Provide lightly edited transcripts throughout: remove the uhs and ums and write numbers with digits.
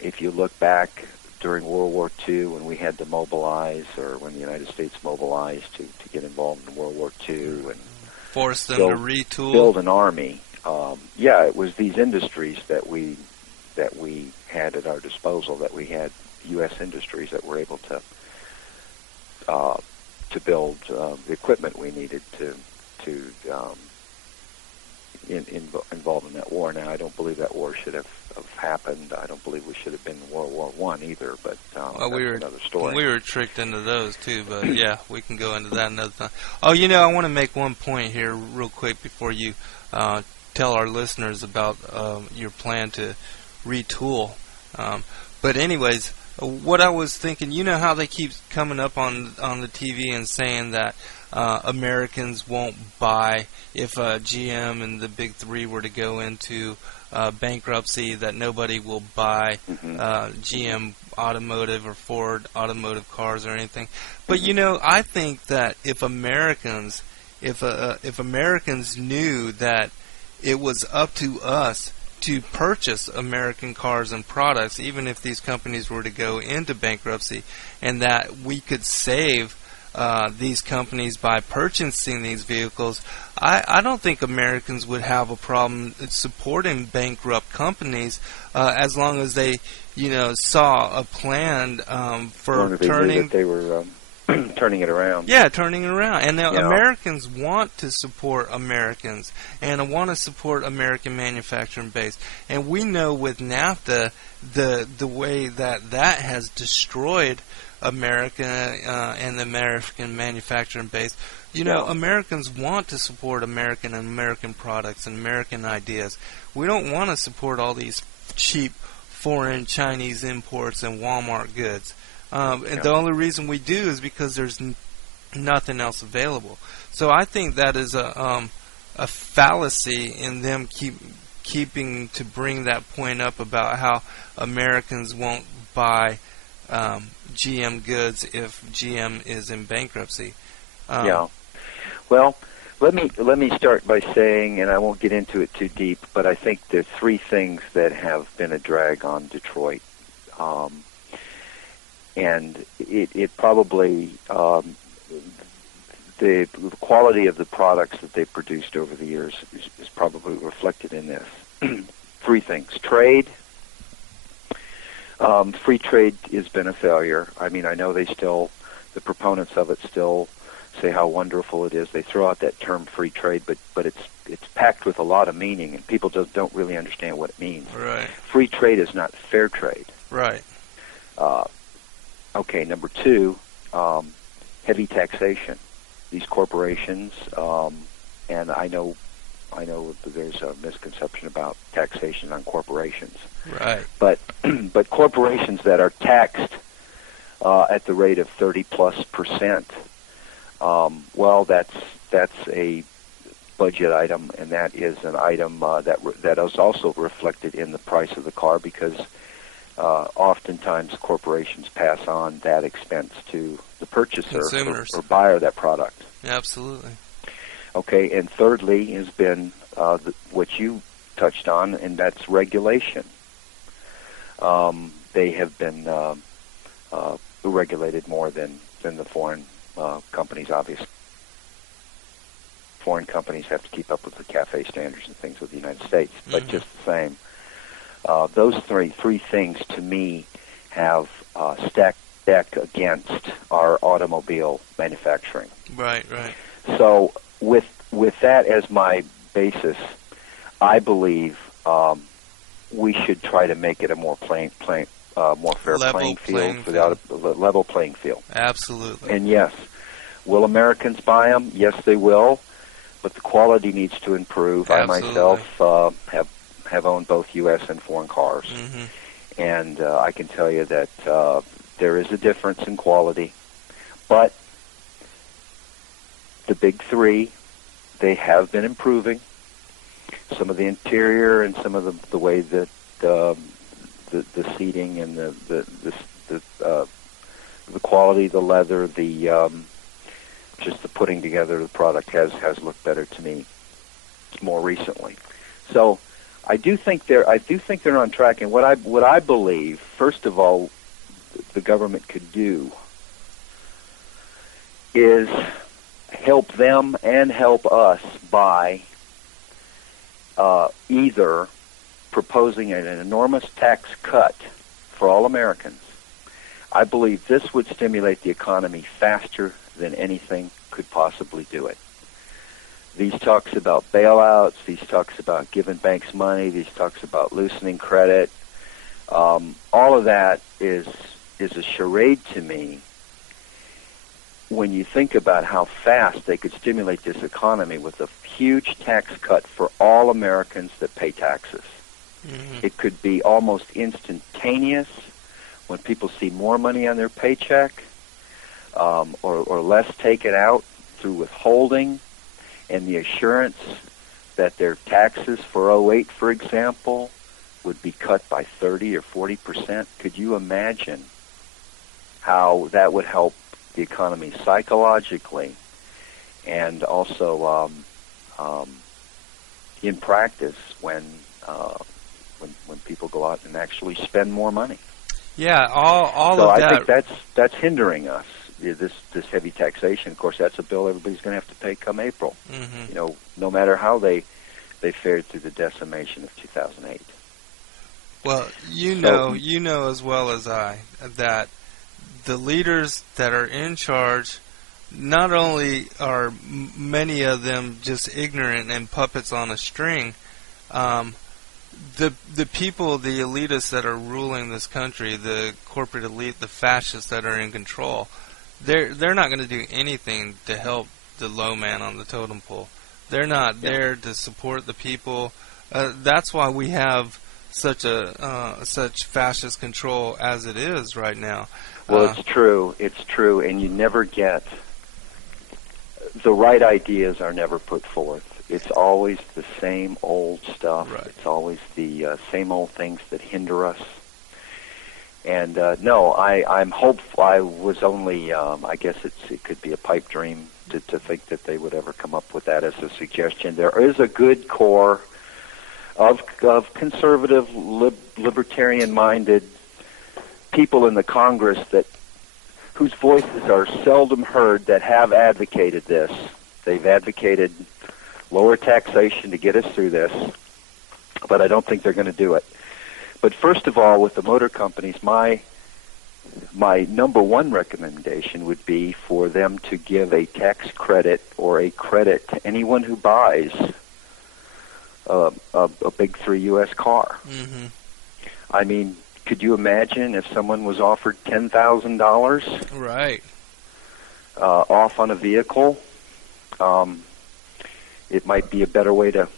If you look back during World War II when we had to mobilize, or when the United States mobilized to get involved in World War II and force them to retool, build an army, it was these industries that we had at our disposal, that we had U.S. industries that were able to build the equipment we needed to involved in that war. Now, I don't believe that war should have happened. I don't believe we should have been in World War I either, but that's another story. We were tricked into those, too, but yeah, we can go into that another time. Oh, I want to make one point here real quick before you tell our listeners about your plan to retool. But anyways, what I was thinking, how they keep coming up on the TV and saying that Americans won't buy if GM and the big three were to go into bankruptcy, that nobody will buy GM automotive or Ford automotive cars or anything. But I think that if Americans knew that it was up to us to purchase American cars and products, even if these companies were to go into bankruptcy, and that we could save these companies by purchasing these vehicles, I don't think Americans would have a problem supporting bankrupt companies as long as they, saw a plan for turning. They were turning it around. Yeah, turning it around. And now Americans want to support Americans and want to support American manufacturing base. And we know with NAFTA the way that has destroyed America and the American manufacturing base. Americans want to support American and American products and American ideas. We don't want to support all these cheap foreign Chinese imports and Walmart goods. And the only reason we do is because there's nothing else available. So I think that is a fallacy in them keeping to bring that point up about how Americans won't buy GM goods if GM is in bankruptcy. Well, let me start by saying, and I won't get into it too deep, but I think there's three things that have been a drag on Detroit. And it probably, the quality of the products that they've produced over the years is probably reflected in this. Three things. Trade. Free trade has been a failure. I mean, I know the proponents of it still say how wonderful it is. They throw out that term free trade, but it's packed with a lot of meaning, and people just don't really understand what it means. Right. Free trade is not fair trade. Right. Okay, number two, heavy taxation. These corporations, and I know that there's a misconception about taxation on corporations. Right. But corporations that are taxed at the rate of 30+%, that's a budget item, and that is an item that is also reflected in the price of the car, because oftentimes corporations pass on that expense to the purchaser or buyer of that product. Absolutely. Okay, and thirdly has been what you touched on, and that's regulation. They have been regulated more than the foreign companies, obviously. Foreign companies have to keep up with the CAFE standards and things with the United States, but just the same. Those three things, to me, have stacked against our automobile manufacturing. Right. So with that as my basis, I believe we should try to make it a more fair playing field for the level playing field. Absolutely. And yes, will Americans buy them? Yes, they will, but the quality needs to improve. Absolutely. I myself have owned both U.S. and foreign cars, and I can tell you that there is a difference in quality, but the big three, they have been improving. Some of the interior and some of the way that the seating and the quality, the leather, just the putting together of the product has looked better to me more recently. So I do think they're on track. And what I believe, first of all, the government could do is help them and help us by either proposing an enormous tax cut for all Americans. I believe this would stimulate the economy faster than anything could possibly do it. These talks about bailouts, these talks about giving banks money, these talks about loosening credit, all of that is a charade to me when you think about how fast they could stimulate this economy with a huge tax cut for all Americans that pay taxes. Mm-hmm. It could be almost instantaneous when people see more money on their paycheck or less taken out through withholding, and the assurance that their taxes for '08, for example, would be cut by 30 or 40%. Could you imagine how that would help the economy psychologically and also in practice when people go out and actually spend more money? Yeah, all so of that. I think that's hindering us. This heavy taxation. Of course, that's a bill everybody's going to have to pay come April. Mm-hmm. No matter how they fared through the decimation of 2008. Well, you know as well as I that the leaders that are in charge, not only are many of them just ignorant and puppets on a string, the people, the elitists that are ruling this country, the corporate elite, the fascists that are in control, they're not going to do anything to help the low man on the totem pole. They're not there to support the people. That's why we have such fascist control as it is right now. Well, it's true, and you never get the right ideas are never put forth. It's always the same old stuff. Right. It's always the same old things that hinder us. And no, I'm hopeful. I was only, I guess it could be a pipe dream to think that they would ever come up with that as a suggestion. There is a good core of conservative, libertarian-minded people in the Congress whose voices are seldom heard that have advocated this. They've advocated lower taxation to get us through this, but I don't think they're going to do it. But first of all, with the motor companies, my number one recommendation would be for them to give a tax credit or a credit to anyone who buys a big 3 U.S. car. Mm-hmm. I mean, could you imagine if someone was offered $10,000 right off on a vehicle? It might be a better way to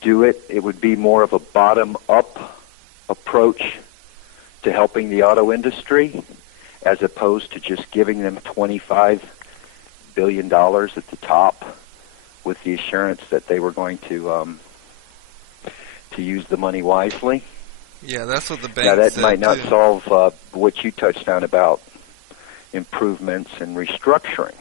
do it. It would be more of a bottom-up approach to helping the auto industry as opposed to just giving them $25 billion at the top with the assurance that they were going to use the money wisely. Yeah, that's what the bank Now, that said might not too. solve what you touched on about improvements and restructuring.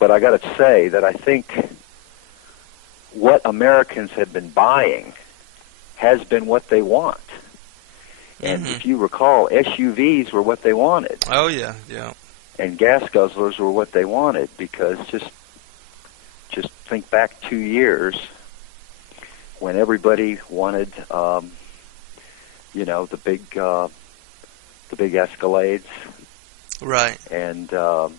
But I got to say that I think what Americans have been buying has been what they want. And if you recall, SUVs were what they wanted. Oh, yeah, yeah. And gas guzzlers were what they wanted, because just think back 2 years when everybody wanted, the big Escalades, right, and the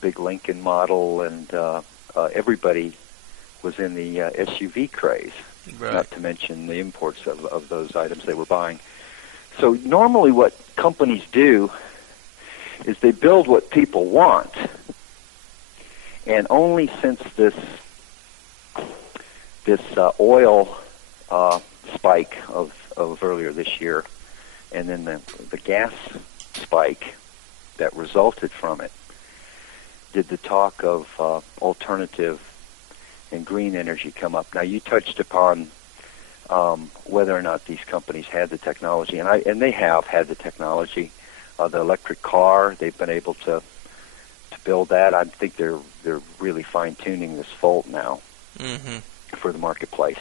big Lincoln model, and everybody was in the SUV craze. Right. Not to mention the imports of those items they were buying. So normally what companies do is they build what people want. And only since this oil spike of earlier this year, and then the gas spike that resulted from it, did the talk of alternative and green energy come up. Now, you touched upon whether or not these companies had the technology, and they have had the technology. The electric car, they've been able to build that. I think they're really fine-tuning this Volt now. Mm-hmm. for the marketplace.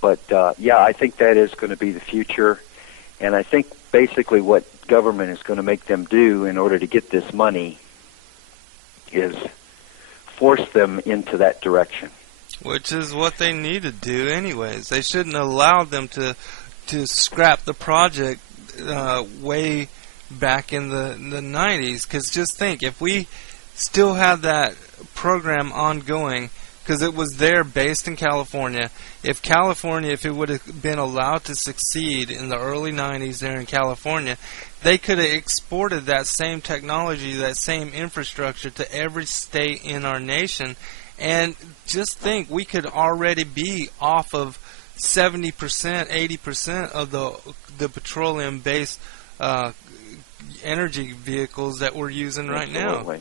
But yeah, I think that is going to be the future, and I think basically what government is going to make them do in order to get this money is force them into that direction. Which is what they need to do anyways. They shouldn't allow them to scrap the project way back in the 90s. Because just think, if we still had that program ongoing, because it was there based in California, if it would have been allowed to succeed in the early 90s there in California, they could have exported that same technology, that same infrastructure to every state in our nation. And just think, we could already be off of 70%, 80% of the petroleum-based energy vehicles that we're using right now.